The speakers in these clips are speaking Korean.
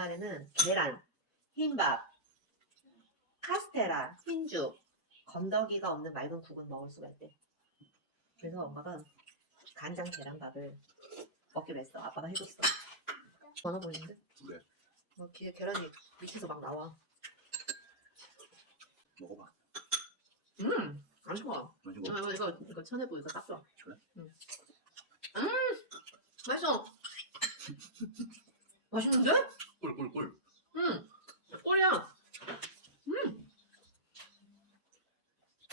전날에는 계란, 흰밥, 카스테라, 흰죽, 건더기가 없는 맑은 국을 먹을 수가 있대. 그래서 엄마가 간장 계란밥을 먹기로 했어. 아빠가 해줬어. 많아 보이는데? 그래. 어, 기- 계란이 밑에서 막 나와. 먹어봐. 음, 안 좋아. 맛있는 이거 거. 이거 이거 천혜부 이거 딱 좋아. 그래? 응. 음, 맛있어. 맛있는데? 꿀꿀꿀. 응, 꿀이야. 음,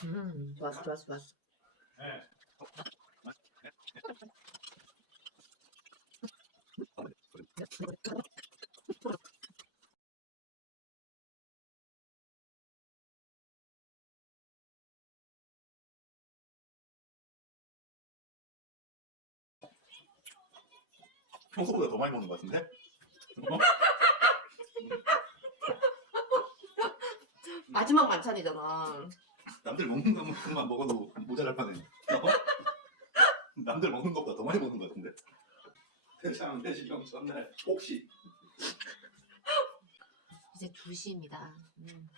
음, 좋았어, 좋았어, 좋았어. 평소보다 더 많이 먹는 것 같은데? 어? 마지막 만찬이잖아. 남들 먹는 것만 먹어도 모자랄 판에. 어? 남들 먹는 것보다 더 많이 먹는 것 같은데? 대장 내시경 전날 혹시 이제 2시입니다. 음.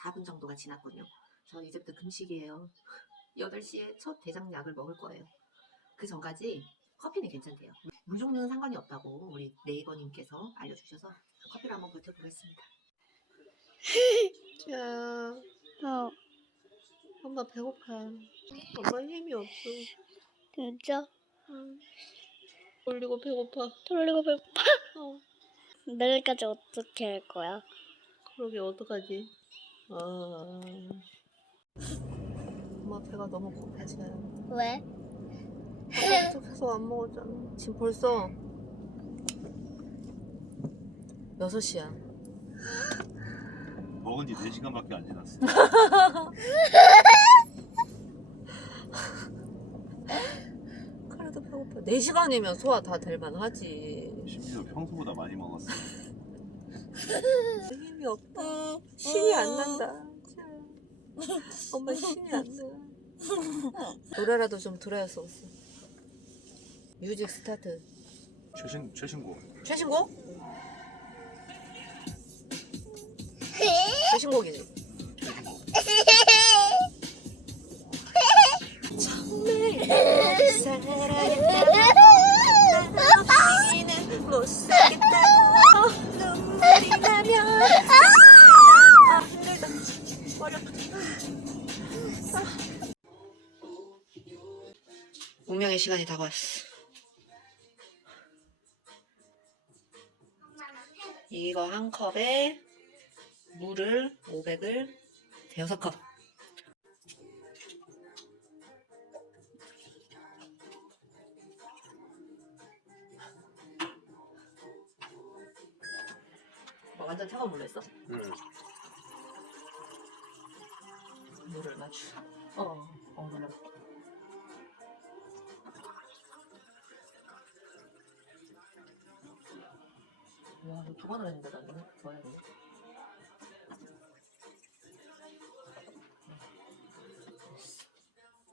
4분 정도가 지났군요. 저 이제부터 금식이에요. 8시에 첫 대장약을 먹을 거예요. 그 전까지 커피는 괜찮대요. 물 종류는 상관이 없다고 우리 네이버님께서 알려주셔서 커피를 한번 버텨보겠습니다. 자, 어, 엄마 배고파. 엄마 힘이 없어. 진짜? 졸리고 배고파. 돌리고 배고파. 어, 내일까지 어떻게 할 거야? 그러게 어떡하지? 아... 엄마 배가 너무 고파 지금. 왜? 계속해서 안 먹었잖아. 지금 벌써 6시야. 먹은 지 4시간밖에 안 지났어. 그래도 배고파. 4시간이면 소화 다 될 만 하지. 심지어 평소보다 많이 먹었어. 힘이 없다. 신이 안 난다. 엄마 신이 안 나. 노래라도 좀 들어야 었어 뮤직 스타트. 최신 최신곡. 최신곡? 최신곡이지. 운명의 시간이 다가왔어 이거 한 컵에 물을 500을 대여섯 컵 어, 완전 차가운 물로 했어? 응. 물을 맞추. 어, 어, 몰라. 와, 이거 두 번을 했는데, 나 이거 더 해야 돼.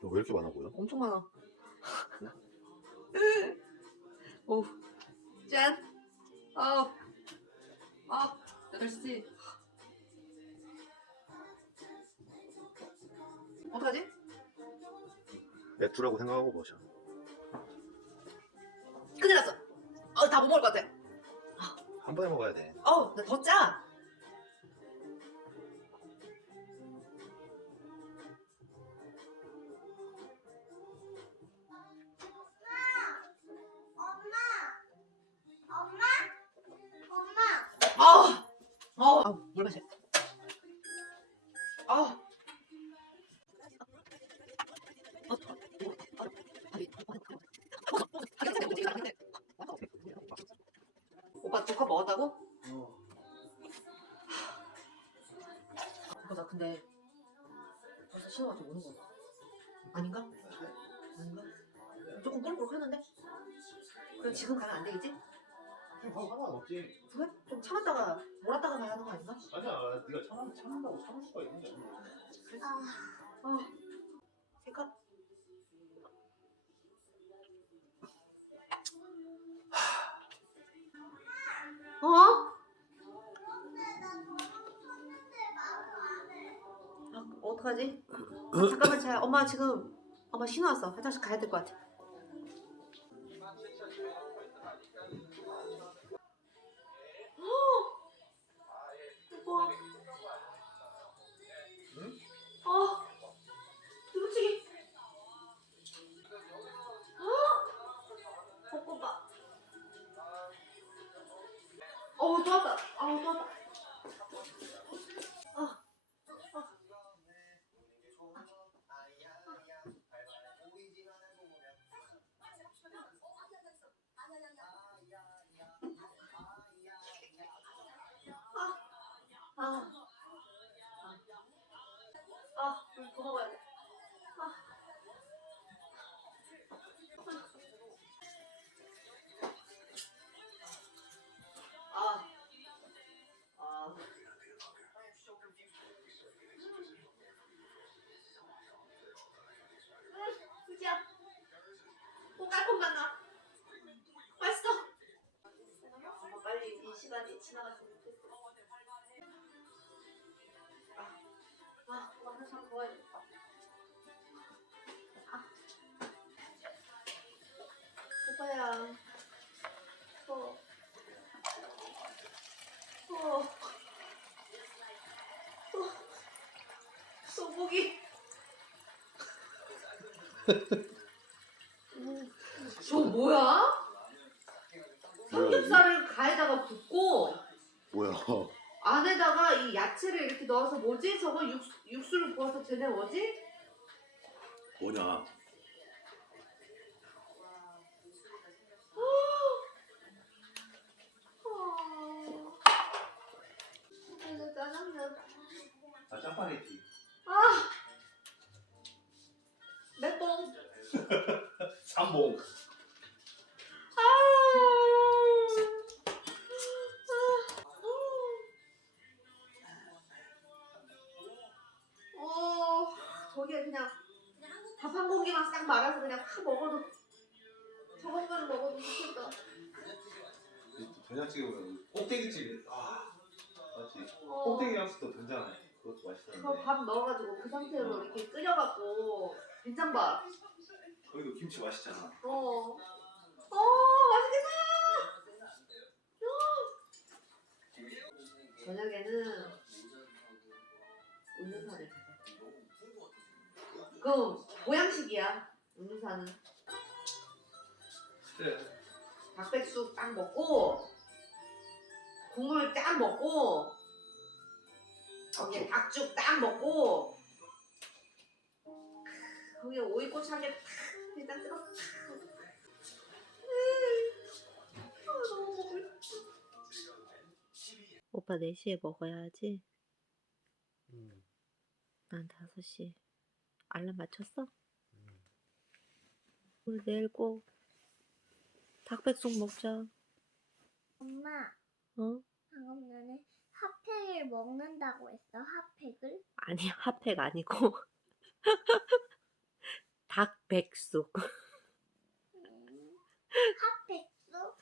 너왜 이렇게 많아 보여? 엄청 많아. 오, 짠! 어, 어, 8시. 어떡하지? 맥주라고 생각하고 마셔. 큰일 났어. 어, 다 못 먹을 것 같아. 한 번에 먹어야 돼. 어, 나더 짜. 아, 아, 아, 물 마셔. 아. 오빠 두 컵 먹었다고? 오빠 나 근데 벌써 신호가 좀 오는 거 같아. 아닌가? 아닌가? 조금 꿀꿀하는데? 그럼 지금 가면 안 되겠지? 어, 상관없지. 그래? 좀 참았다가 몰았다가 가야 하는 거 아닌가? 아니야, 네가 참 참는다고 참을 수가 있는 게 아니야. 아, 세 컵? 어? 아, 어떡하지? 아, 잠깐만, 자, 엄마 지금 엄마 신호 왔어. 화장실 가야 될 것 같아. 어우, 또 왔다. 아우, 또 왔다. 아, 아, 아, 아, 물더 먹어야 돼. 아, 또 깔끔만 나. 맛있어. 엄마 빨리 이 시간이 지나갔으면 좋겠어. 아, 아, 엄마 한참 더워야겠다. 아. 오빠야. 어. 어. 어. 소고기. 저 뭐야? 삼겹살을 가에다가 붓고 뭐야? 안에다가 이 야채를 이렇게 넣어서 뭐지? 저거 육, 육수를 부어서 쟤네 뭐지? 뭐냐? 짜장면. 아 짜파게티. 아! 맵봉. 삼봉. 공기만 싹 말아서 그냥 팍 먹어도 저것만 먹어도 좋겠다. 된장찌개보다 꼭대기찌개. 아 맞지. 어, 꼭대기 향수도 된장. 그것도 그거 맛있었는데. 밥 넣어가지고 그 상태로 이렇게 끓여갖고 된장밥. 거기도 김치 맛있잖아. 어, 어 맛있겠다. 어. 저녁에는 우유사를. 그 보양식이야. 우유사는 그래. 닭백숙 딱 먹고 국물 딱 먹고 거기에 닭죽 딱 먹고 거기에 오이 고추 한개 탁 일단 찍어 탁. 음. 아, 너무 먹고 싶어. 오빠 4시에 먹어야지. 난 5시. 알람 맞췄어? 우리 내일 꼭 닭백숙 먹자. 엄마, 어? 방금 전에 핫팩을 먹는다고 했어. 핫팩을? 아니 핫팩 아니고 닭백숙. 음, 핫팩도?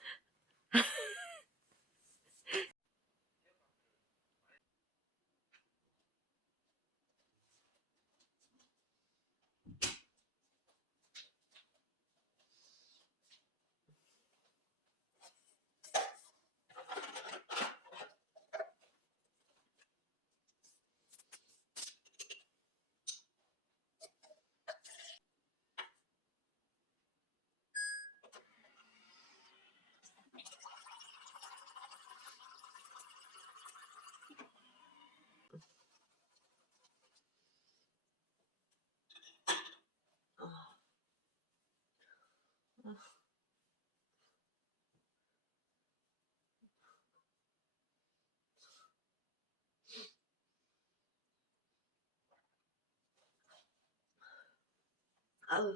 아우.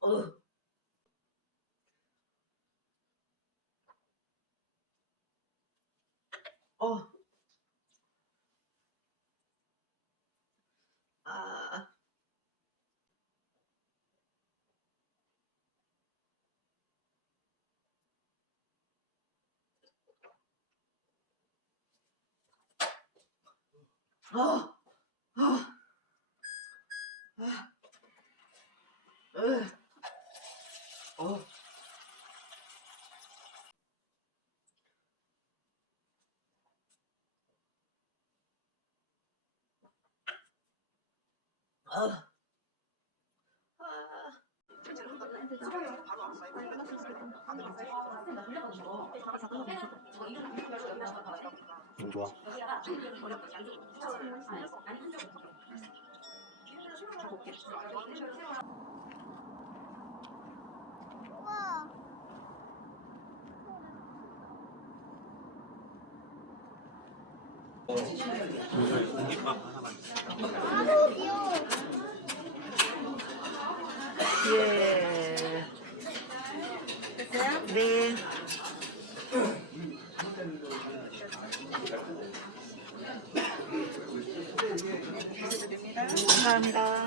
어우. 어. 아, 아, 아, 으, 어. 아, 아. 너무 좋아. 우와. 아우 귀여워. 예. 네. 감사합니다.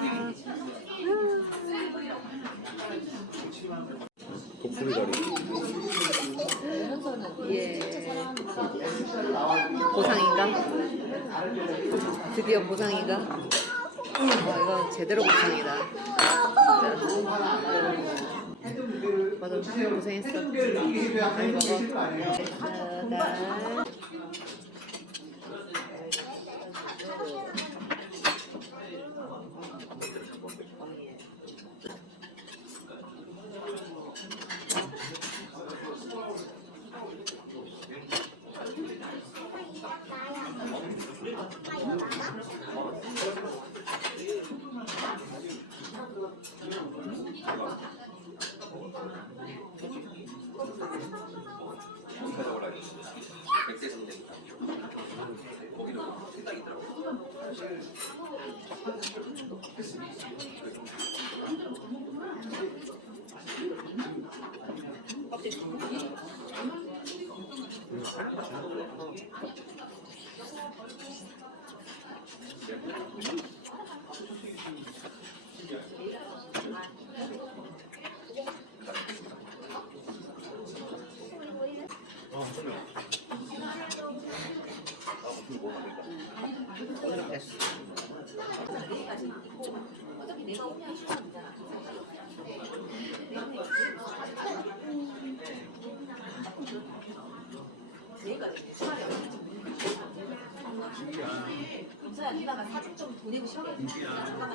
독수리 다리. 예. 보상인가? 드디어 보상인가? 와, 이건 제대로 보상이다. 진짜. 맞아, 고생했어. 많이 나 됐어. 검사야, 니가 사진 좀 보내고 싶대. 잠깐만.